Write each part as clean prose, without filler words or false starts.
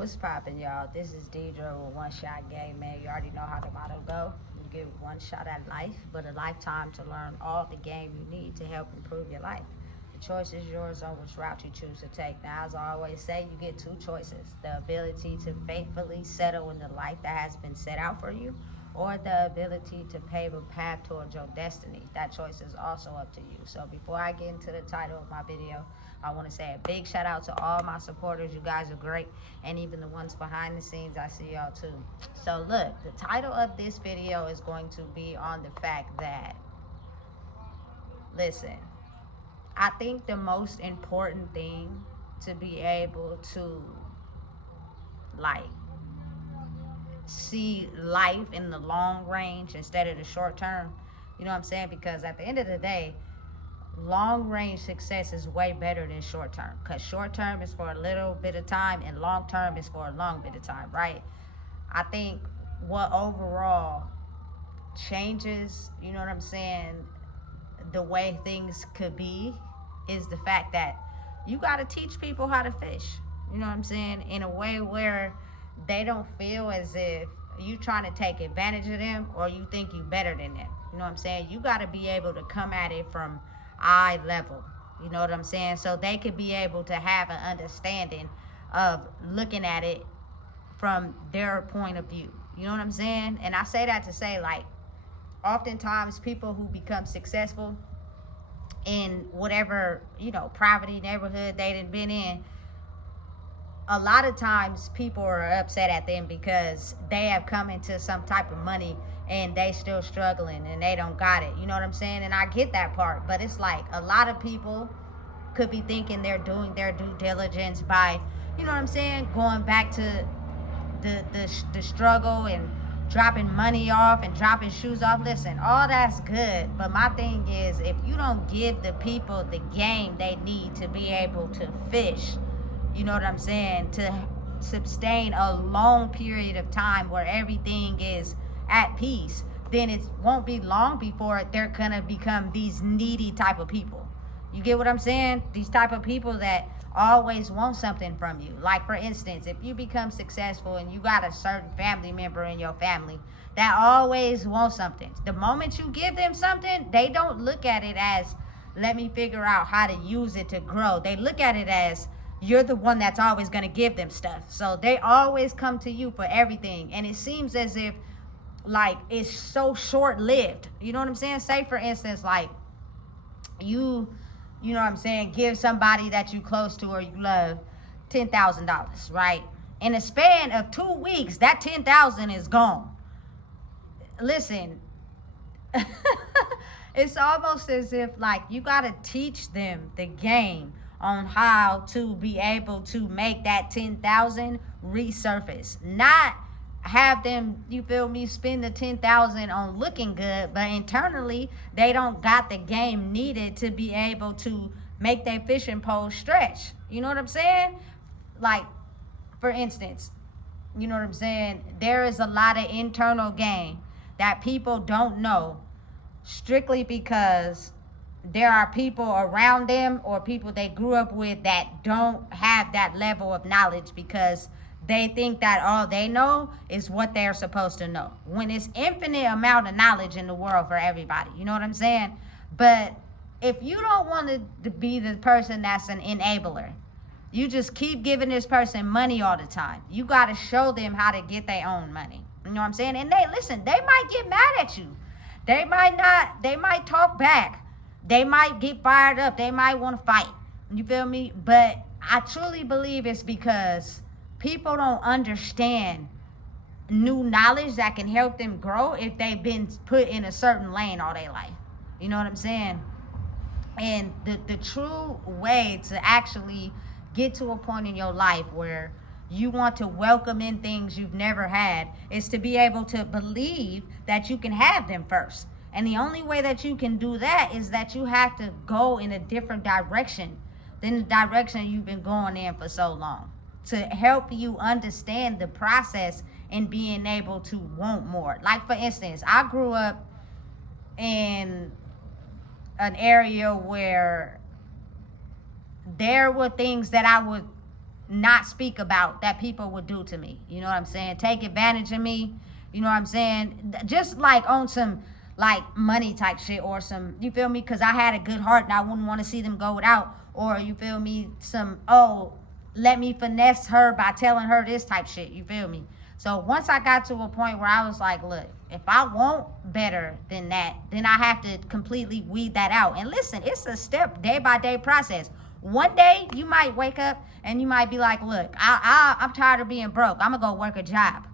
What's poppin', y'all? This is Deidre with One Shot Game, man. You already know how the motto go. You get one shot at life, but a lifetime to learn all the game you need to help improve your life. The choice is yours on which route you choose to take. Now, as I always say, you get two choices: the ability to faithfully settle in the life that has been set out for you, or the ability to pave a path towards your destiny. That choice is also up to you. So before I get into the title of my video, I want to say a big shout out to all my supporters. You guys are great. And even the ones behind the scenes, I see y'all too. So look, the title of this video is going to be on the fact that, listen, I think the most important thing to be able to, like, see life in the long range instead of the short term, you know what I'm saying? Because at the end of the day, long range success is way better than short term, because short term is for a little bit of time and long term is for a long bit of time, right? I think what overall changes, you know what I'm saying, the way things could be is the fact that you got to teach people how to fish, you know what I'm saying, in a way where they don't feel as if you trying to take advantage of them or you think you better than them. You know what I'm saying? You got to be able to come at it from eye level. You know what I'm saying? So they could be able to have an understanding of looking at it from their point of view. You know what I'm saying? And I say that to say, like, oftentimes people who become successful in whatever, you know, poverty neighborhood they done been in, a lot of times people are upset at them because they have come into some type of money and they still struggling and they don't got it. You know what I'm saying? And I get that part, but it's like a lot of people could be thinking they're doing their due diligence by, you know what I'm saying, going back to the struggle and dropping money off and dropping shoes off. Listen, all that's good, but my thing is, if you don't give the people the game they need to be able to fish, you know what I'm saying, to sustain a long period of time where everything is at peace, then it won't be long before they're gonna become these needy type of people. You get what I'm saying? These type of people that always want something from you. Like, for instance, if you become successful and you got a certain family member in your family that always wants something, the moment you give them something, they don't look at it as, let me figure out how to use it to grow. They look at it as, you're the one that's always going to give them stuff. So they always come to you for everything. And it seems as if, like, it's so short-lived. You know what I'm saying? Say, for instance, like, you know what I'm saying, give somebody that you close to or you love $10,000, right? In a span of 2 weeks, that 10,000 is gone. Listen, it's almost as if, like, you got to teach them the game on how to be able to make that 10,000 resurface. Not have them, you feel me, spend the 10,000 on looking good, but internally they don't got the game needed to be able to make their fishing pole stretch. You know what I'm saying? Like, for instance, you know what I'm saying, there is a lot of internal gain that people don't know, strictly because there are people around them or people they grew up with that don't have that level of knowledge, because they think that all they know is what they're supposed to know, when it's infinite amount of knowledge in the world for everybody. You know what I'm saying? But if you don't want to be the person that's an enabler, you just keep giving this person money all the time, you got to show them how to get their own money. You know what I'm saying? And they, listen, they might get mad at you, they might not, they might talk back, they might get fired up, they might want to fight. You feel me? But I truly believe it's because people don't understand new knowledge that can help them grow if they've been put in a certain lane all their life. You know what I'm saying? And the true way to actually get to a point in your life where you want to welcome in things you've never had is to be able to believe that you can have them first. And the only way that you can do that is that you have to go in a different direction than the direction you've been going in for so long, to help you understand the process and being able to want more. Like, for instance, I grew up in an area where there were things that I would not speak about that people would do to me. You know what I'm saying? Take advantage of me. You know what I'm saying? Just like on some like money type shit or some, you feel me? Because I had a good heart and I wouldn't want to see them go without. Or you feel me? Some, oh, let me finesse her by telling her this type shit. You feel me? So once I got to a point where I was like, look, if I want better than that, then I have to completely weed that out. And listen, it's a step, day by day process. One day you might wake up and you might be like, look, I'm tired of being broke. I'm going to go work a job.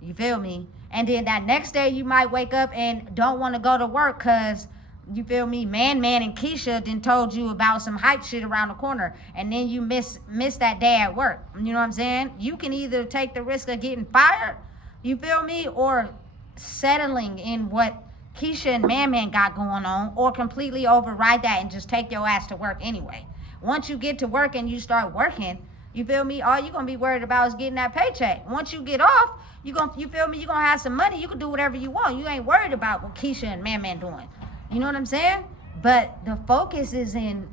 You feel me? And then that next day you might wake up and don't want to go to work because, you feel me, Man and Keisha then told you about some hype shit around the corner, and then you miss that day at work. You know what I'm saying? You can either take the risk of getting fired, you feel me, or settling in what Keisha and Man got going on, or completely override that and just take your ass to work anyway. Once you get to work and you start working, you feel me, all you're gonna be worried about is getting that paycheck. Once you get off, you feel me, you're gonna have some money, you can do whatever you want. You ain't worried about what Keisha and Man doing. You know what I'm saying? But the focus is in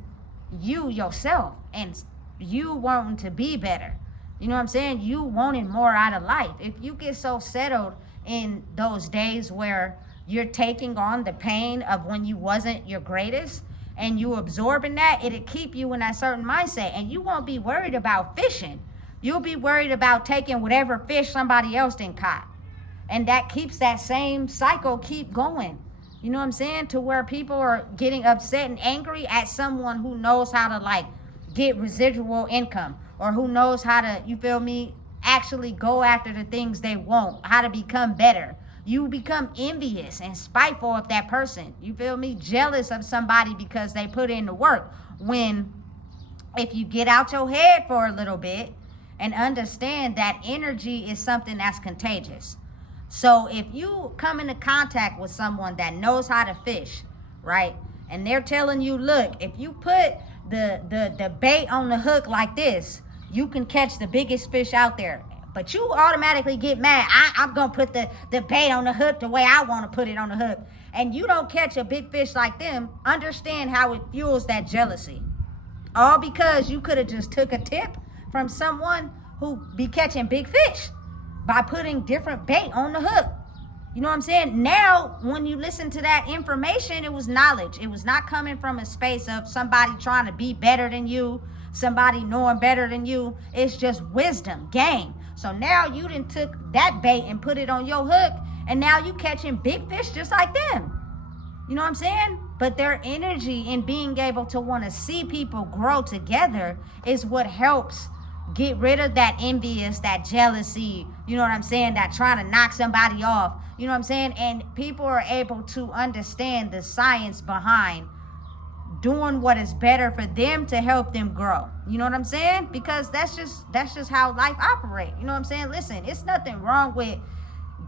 you yourself and you wanting to be better. You know what I'm saying? You wanting more out of life. If you get so settled in those days where you're taking on the pain of when you wasn't your greatest and you absorbing that, it'll keep you in that certain mindset, and you won't be worried about fishing. You'll be worried about taking whatever fish somebody else didn't caught. And that keeps that same cycle keep going. You know what I'm saying? To where people are getting upset and angry at someone who knows how to like get residual income, or who knows how to, you feel me, actually go after the things they want, how to become better. You become envious and spiteful of that person. You feel me? Jealous of somebody because they put in the work. When if you get out your head for a little bit and understand that energy is something that's contagious. So if you come into contact with someone that knows how to fish, right? And they're telling you, look, if you put the bait on the hook like this, you can catch the biggest fish out there. But you automatically get mad. I'm going to put the bait on the hook the way I want to put it on the hook. And you don't catch a big fish like them. Understand how it fuels that jealousy. All because you could have just took a tip from someone who be catching big fish by putting different bait on the hook. You know what I'm saying? Now, when you listen to that information, it was knowledge. It was not coming from a space of somebody trying to be better than you, somebody knowing better than you. It's just wisdom, game. So now you done took that bait and put it on your hook, and now you catching big fish just like them. You know what I'm saying? But their energy in being able to want to see people grow together is what helps get rid of that envious, that jealousy, you know what I'm saying, that trying to knock somebody off, you know what I'm saying? And people are able to understand the science behind doing what is better for them to help them grow. You know what I'm saying? Because that's just how life operates. You know what I'm saying? Listen, it's nothing wrong with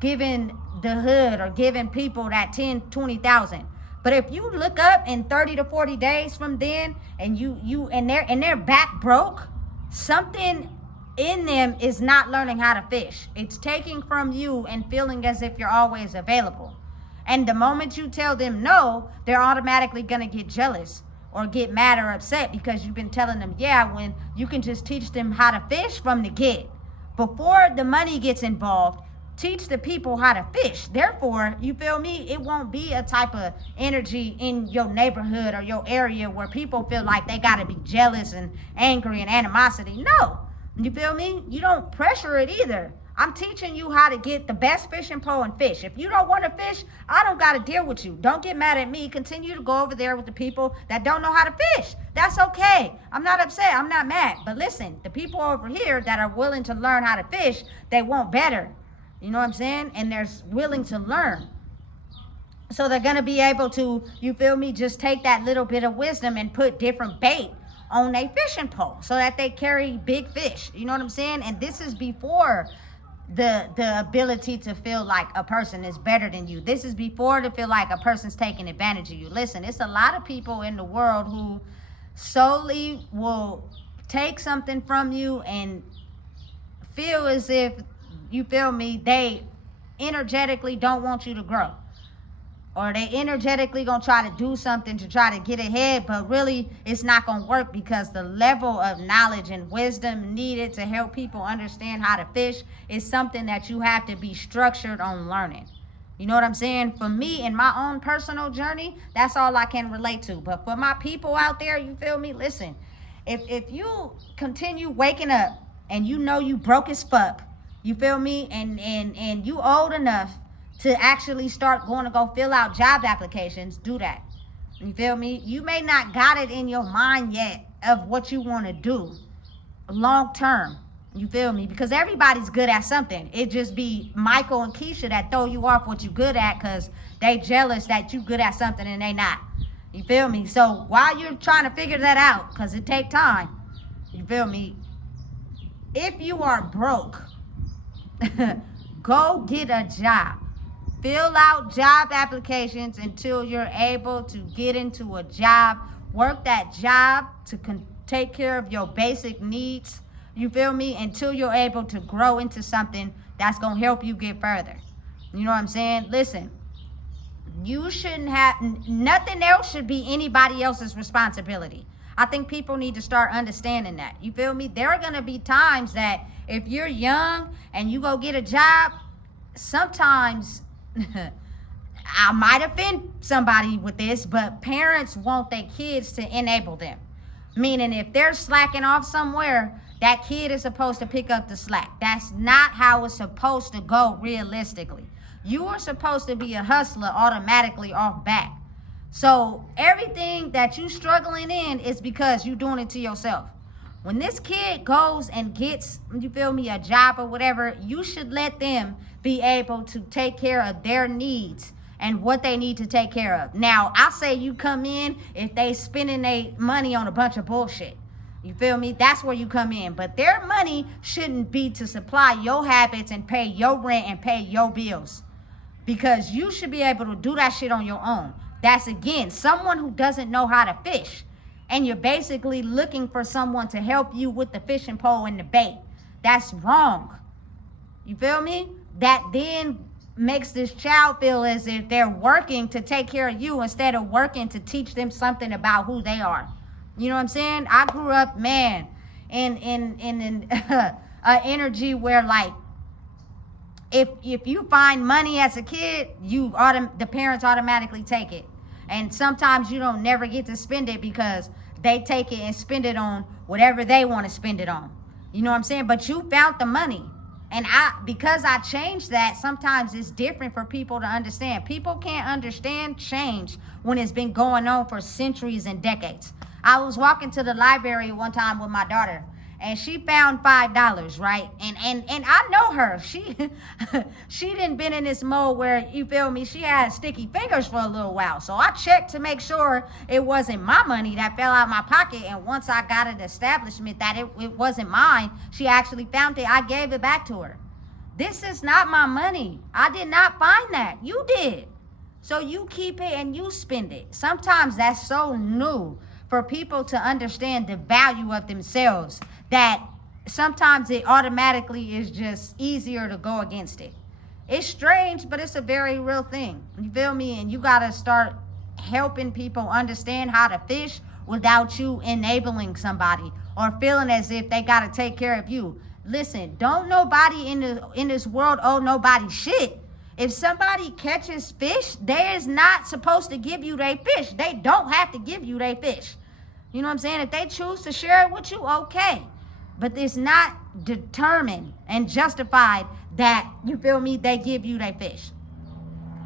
giving the hood or giving people that 10, 20,000. But if you look up in 30 to 40 days from then and they're back broke, something in them is not learning how to fish. It's taking from you and feeling as if you're always available. And the moment you tell them no, they're automatically going to get jealous or get mad or upset because you've been telling them, yeah, when you can just teach them how to fish from the get. Before the money gets involved, teach the people how to fish. Therefore, you feel me, it won't be a type of energy in your neighborhood or your area where people feel like they got to be jealous and angry and animosity. No, you feel me? You don't pressure it either. I'm teaching you how to get the best fishing pole and fish. If you don't want to fish, I don't got to deal with you. Don't get mad at me. Continue to go over there with the people that don't know how to fish. That's okay. I'm not upset. I'm not mad. But listen, the people over here that are willing to learn how to fish, they want better. You know what I'm saying? And they're willing to learn. So they're going to be able to, you feel me, just take that little bit of wisdom and put different bait on their fishing pole so that they carry big fish. You know what I'm saying? And this is before the ability to feel like a person is better than you. This is before to feel like a person's taking advantage of you. Listen, it's a lot of people in the world who solely will take something from you and feel as if, you feel me, they energetically don't want you to grow. or they energetically gonna try to do something to try to get ahead, but really it's not gonna work, because the level of knowledge and wisdom needed to help people understand how to fish is something that you have to be structured on learning. You know what I'm saying? For me, in my own personal journey, that's all I can relate to. But for my people out there, you feel me? Listen, if you continue waking up and you know you broke as fuck, you feel me? And you old enough to actually start going to go fill out job applications, do that. You feel me? You may not got it in your mind yet of what you want to do long term. You feel me? Because everybody's good at something. It just be Michael and Keisha that throw you off what you good at, because they jealous that you good at something and they not. You feel me? So while you're trying to figure that out, because it take time, you feel me? If you are broke, go get a job. Fill out job applications until you're able to get into a job. Work that job to take care of your basic needs. You feel me? Until you're able to grow into something that's going to help you get further. You know what I'm saying? Listen, you shouldn't have, nothing else should be anybody else's responsibility. I think people need to start understanding that. You feel me? There are going to be times that if you're young and you go get a job, sometimes I might offend somebody with this, but parents want their kids to enable them. Meaning if they're slacking off somewhere, that kid is supposed to pick up the slack. That's not how it's supposed to go realistically. You are supposed to be a hustler automatically off back. So everything that you struggling in is because you're doing it to yourself. When this kid goes and gets, you feel me, a job or whatever, you should let them be able to take care of their needs and what they need to take care of. Now, I say you come in if they spending their money on a bunch of bullshit. You feel me? That's where you come in. But their money shouldn't be to supply your habits and pay your rent and pay your bills, because you should be able to do that shit on your own. That's, again, someone who doesn't know how to fish, and you're basically looking for someone to help you with the fishing pole and the bait. That's wrong. You feel me? That then makes this child feel as if they're working to take care of you instead of working to teach them something about who they are. You know what I'm saying? I grew up, man, in an energy where, like, if you find money as a kid, the parents automatically take it. And sometimes you don't never get to spend it because they take it and spend it on whatever they want to spend it on. You know what I'm saying? But you found the money. And because I changed that, sometimes it's different for people to understand. People can't understand change when it's been going on for centuries and decades. I was walking to the library one time with my daughter, and she found $5, right? And I know her. She didn't been in this mode where, you feel me, she had sticky fingers for a little while. So I checked to make sure it wasn't my money that fell out of my pocket. And once I got an establishment that it wasn't mine, she actually found it. I gave it back to her. This is not my money. I did not find that. You did. So you keep it and you spend it. Sometimes that's so new for people to understand the value of themselves that sometimes it automatically is just easier to go against it. It's strange, but it's a very real thing. You feel me? And you got to start helping people understand how to fish without you enabling somebody or feeling as if they got to take care of you. Listen, don't nobody in this world owe nobody shit. If somebody catches fish, they is not supposed to give you their fish. They don't have to give you their fish. You know what I'm saying? If they choose to share it with you, okay. But it's not determined and justified that, you feel me, they give you their fish.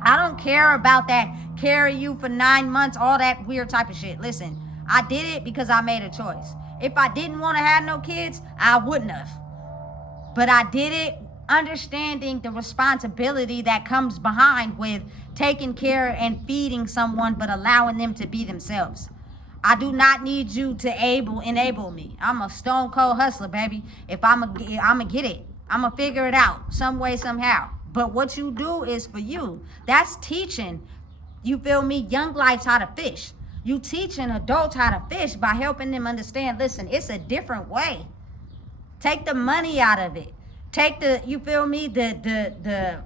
I don't care about that carry you for 9 months, all that weird type of shit. Listen, I did it because I made a choice. If I didn't want to have no kids, I wouldn't have. But I did it understanding the responsibility that comes behind with taking care and feeding someone, but allowing them to be themselves. I do not need you to enable me. I'm a stone cold hustler, baby. If I'ma get it. I'ma figure it out some way, somehow. But what you do is for you. That's teaching, you feel me, young lives how to fish. You teaching adults how to fish by helping them understand, listen, it's a different way. Take the money out of it. Take the, you feel me, the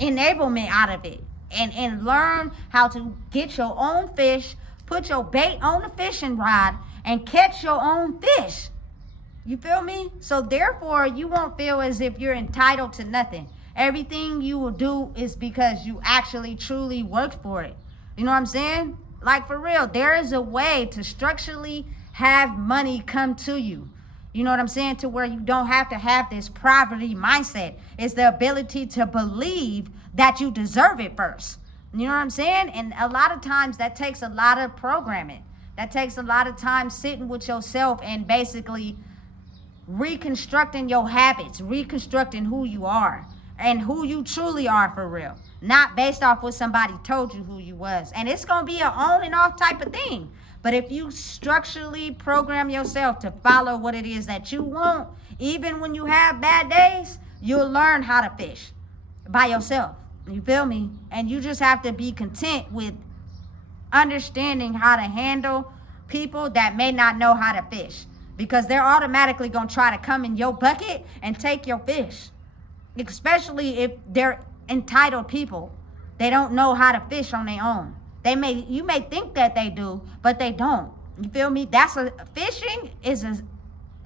enablement out of it. and learn how to get your own fish, put your bait on the fishing rod, and catch your own fish. You feel me? So therefore, you won't feel as if you're entitled to nothing. Everything you will do is because you actually truly worked for it. You know what I'm saying? Like, for real, there is a way to structurally have money come to you. You know what I'm saying? To where you don't have to have this poverty mindset. It's the ability to believe that you deserve it first. You know what I'm saying? And a lot of times that takes a lot of programming. That takes a lot of time sitting with yourself and basically reconstructing your habits, reconstructing who you are and who you truly are for real. Not based off what somebody told you who you was. And it's going to be an on and off type of thing. But if you structurally program yourself to follow what it is that you want, even when you have bad days, you'll learn how to fish by yourself. You feel me? And you just have to be content with understanding how to handle people that may not know how to fish. Because they're automatically going to try to come in your bucket and take your fish. Especially if they're entitled people. They don't know how to fish on their own. You may think that they do, but they don't. You feel me? Fishing is a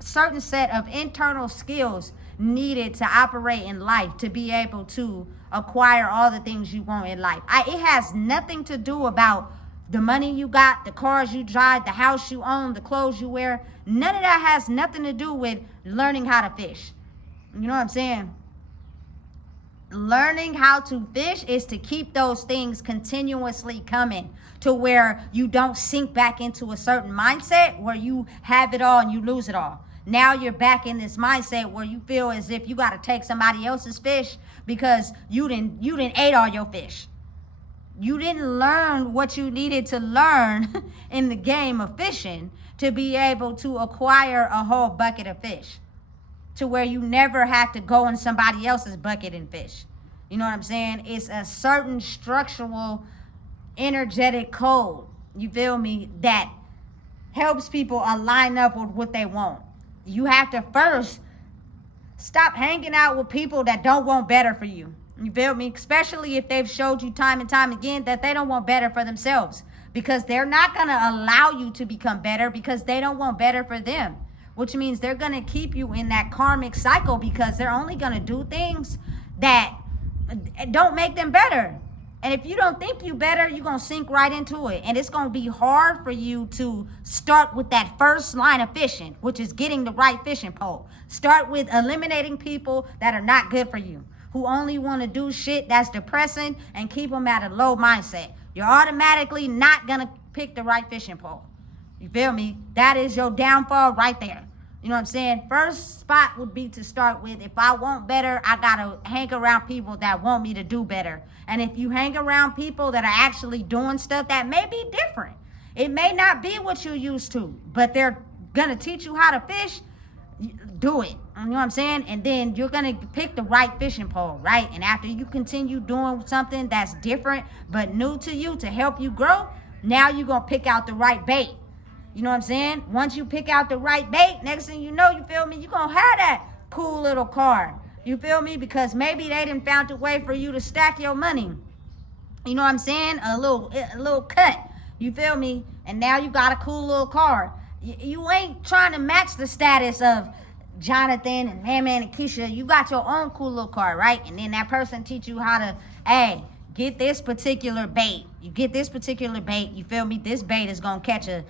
certain set of internal skills needed to operate in life to be able to acquire all the things you want in life. It has nothing to do about the money you got, the cars you drive, the house you own, the clothes you wear. None of that has nothing to do with learning how to fish. You know what I'm saying? Learning how to fish is to keep those things continuously coming to where you don't sink back into a certain mindset where you have it all and you lose it all. Now you're back in this mindset where you feel as if you got to take somebody else's fish because you didn't ate all your fish. You didn't learn what you needed to learn in the game of fishing to be able to acquire a whole bucket of fish. To where you never have to go in somebody else's bucket and fish. You know what I'm saying? It's a certain structural, energetic code, you feel me, that helps people align up with what they want. You have to first stop hanging out with people that don't want better for you. You feel me? Especially if they've showed you time and time again that they don't want better for themselves. Because they're not going to allow you to become better because they don't want better for them. Which means they're going to keep you in that karmic cycle because they're only going to do things that don't make them better. And if you don't think you better, you're going to sink right into it. And it's going to be hard for you to start with that first line of fishing, which is getting the right fishing pole. Start with eliminating people that are not good for you, who only want to do shit that's depressing and keep them at a low mindset. You're automatically not going to pick the right fishing pole. You feel me? That is your downfall right there. You know what I'm saying? First spot would be to start with, if I want better, I got to hang around people that want me to do better. And if you hang around people that are actually doing stuff that may be different, it may not be what you're used to, but they're going to teach you how to fish, do it. You know what I'm saying? And then you're going to pick the right fishing pole, right? And after you continue doing something that's different but new to you to help you grow, now you're going to pick out the right bait. You know what I'm saying? Once you pick out the right bait, next thing you know, you feel me, you're going to have that cool little car. You feel me? Because maybe they done found a way for you to stack your money. You know what I'm saying? A little cut. You feel me? And now you got a cool little car. You ain't trying to match the status of Jonathan and Man and Keisha. You got your own cool little car, right? And then that person teach you how to, hey, get this particular bait. You get this particular bait, you feel me? This bait is going to catch a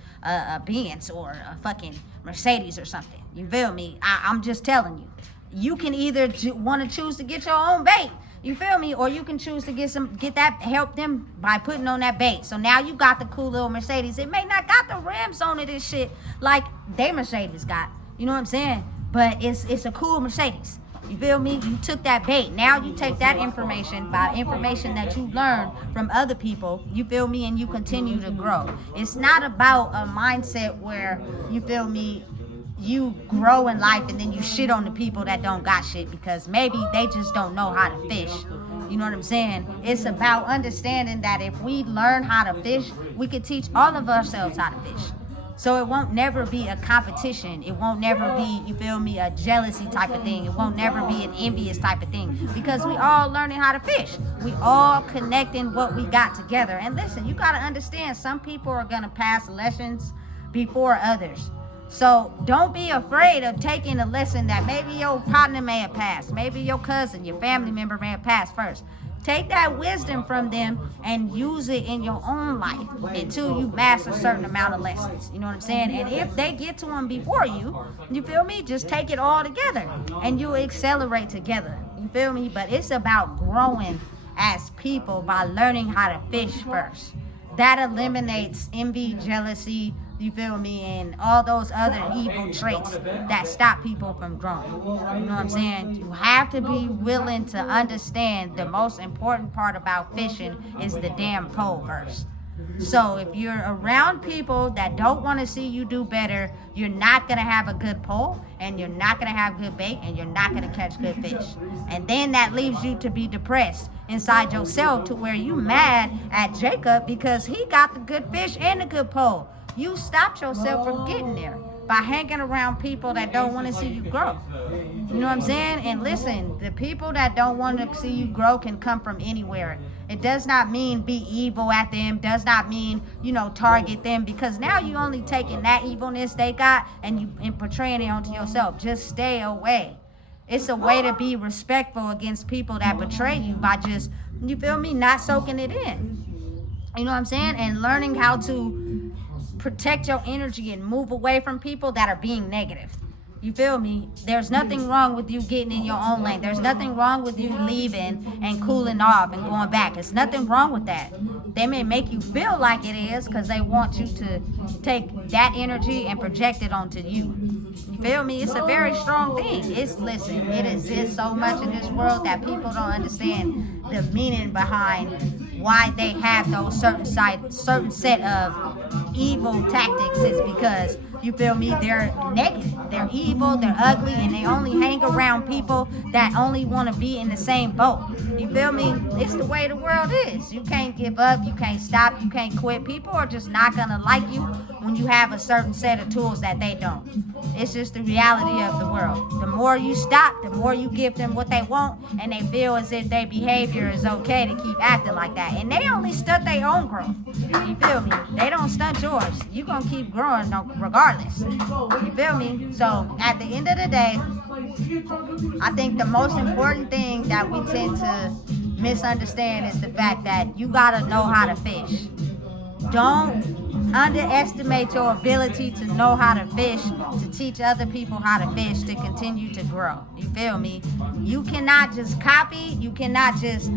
Benz or a fucking Mercedes or something. You feel me? I'm just telling you. You can either want to choose to get your own bait. You feel me? Or you can choose to help them by putting on that bait. So now you got the cool little Mercedes. It may not got the rims on it and shit like they Mercedes got. You know what I'm saying? But it's a cool Mercedes. You feel me? You took that bait. Now you take that information that you learned from other people, you feel me, and you continue to grow. It's not about a mindset where, you feel me, you grow in life and then you shit on the people that don't got shit because maybe they just don't know how to fish. You know what I'm saying? It's about understanding that if we learn how to fish, we could teach all of ourselves how to fish. So it won't never be a competition. It won't never be, you feel me, a jealousy type of thing. It won't never be an envious type of thing, because we all learning how to fish. We all connecting what we got together. And listen, you got to understand, some people are going to pass lessons before others. So don't be afraid of taking a lesson that maybe your partner may have passed, maybe your cousin, your family member may have passed first. Take that wisdom from them and use it in your own life until you master a certain amount of lessons. You know what I'm saying? And if they get to them before you feel me? Just take it all together and you accelerate together. You feel me? But it's about growing as people by learning how to fish first. That eliminates envy, jealousy, you feel me, and all those other evil traits that stop people from growing. You know what I'm saying? You have to be willing to understand the most important part about fishing is the damn pole first. So if you're around people that don't want to see you do better, you're not going to have a good pole, and you're not going to have good bait, and you're not going to catch good fish. And then that leaves you to be depressed inside yourself, to where you mad at Jacob because he got the good fish and the good pole. You stopped yourself from getting there by hanging around people that don't want to see you grow. You know what I'm saying? And listen, the people that don't want to see you grow can come from anywhere. It does not mean be evil at them, does not mean, target them, because now you only taking that evilness they got and portraying it onto yourself. Just stay away. It's a way to be respectful against people that betray you by just, you feel me, not soaking it in. You know what I'm saying? And learning how to protect your energy and move away from people that are being negative. You feel me? There's nothing wrong with you getting in your own lane. There's nothing wrong with you leaving and cooling off and going back. There's nothing wrong with that. They may make you feel like it is because they want you to take that energy and project it onto you. You feel me? It's a very strong thing. It exists so much in this world that people don't understand the meaning behind why they have those certain set of evil tactics. Is because, you feel me, they're negative, they're evil, they're ugly, and they only hang around people that only want to be in the same boat. You feel me? It's the way the world is. You can't give up, you can't stop, you can't quit. People are just not gonna like you when you have a certain set of tools that they don't. It's just the reality of the world. The more you stop, the more you give them what they want, and they feel as if their behavior is okay to keep acting like that. And they only stunt their own growth. You feel me? They don't stunt yours. You gonna keep growing regardless. You feel me? So at the end of the day, I think the most important thing that we tend to misunderstand is the fact that you gotta know how to fish. Don't underestimate your ability to know how to fish, to teach other people how to fish, to continue to grow. You feel me? You cannot just copy. You cannot just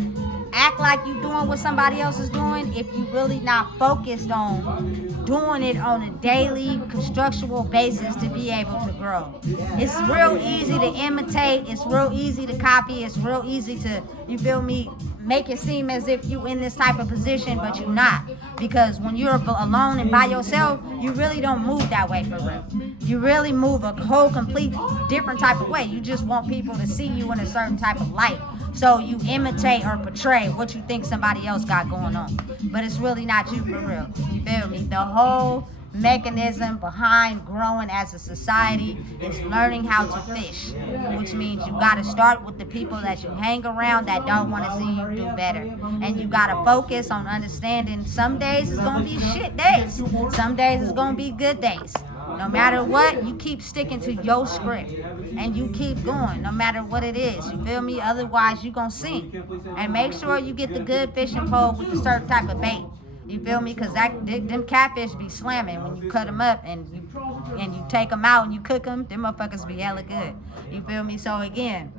act like you're doing what somebody else is doing if you really not focused on doing it on a daily constructual basis to be able to grow. It's real easy to imitate. It's real easy to copy. It's real easy to, you feel me, make it seem as if you in this type of position, but you're not. Because when you're alone and by yourself, you really don't move that way for real. You really move a whole complete different type of way. You just want people to see you in a certain type of light. So you imitate or portray what you think somebody else got going on. But it's really not you for real. You feel me? The whole mechanism behind growing as a society is learning how to fish, which means you got to start with the people that you hang around that don't want to see you do better. And you got to focus on understanding some days it's going to be shit days. Some days it's going to be good days. No matter what, you keep sticking to your script and you keep going no matter what it is. You feel me? Otherwise, you're going to sink. And make sure you get the good fishing pole with a certain type of bait. You feel me? Because them catfish be slamming when you cut them up and you take them out and you cook them. Them motherfuckers be hella good. You feel me? So again,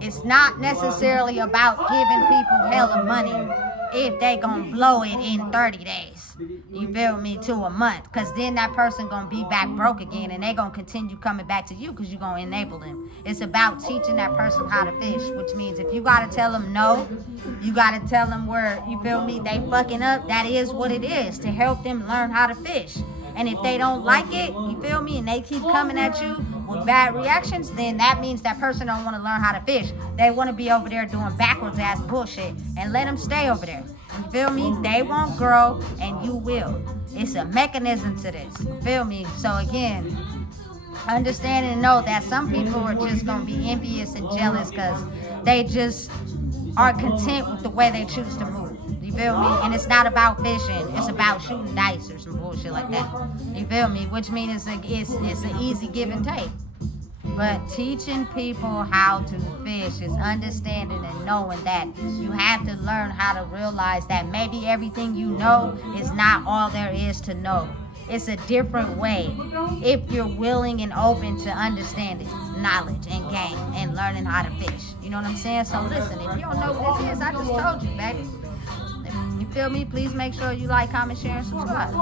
it's not necessarily about giving people hella money if they gonna blow it in 30 days. You feel me? To a month. Because then that person gonna be back broke again and they gonna continue coming back to you because you gonna enable them. It's about teaching that person how to fish, which means if you gotta tell them no, you gotta tell them where, you feel me, they fucking up. That is what it is, to help them learn how to fish. And if they don't like it, you feel me, and they keep coming at you with bad reactions, then that means that person don't want to learn how to fish. They want to be over there doing backwards ass bullshit, and let them stay over there. You feel me? They won't grow and you will. It's a mechanism to this. You feel me? So again, understand and know that some people are just going to be envious and jealous because they just are content with the way they choose to move. You feel me? And it's not about fishing. It's about shooting dice or some bullshit like that. You feel me? Which means it's an easy give and take. But teaching people how to fish is understanding and knowing that you have to learn how to realize that maybe everything you know is not all there is to know. It's a different way if you're willing and open to understanding knowledge and game and learning how to fish. You know what I'm saying? So listen, if you don't know what this is, I just told you, baby. You feel me? Please make sure you like, comment, share, and subscribe.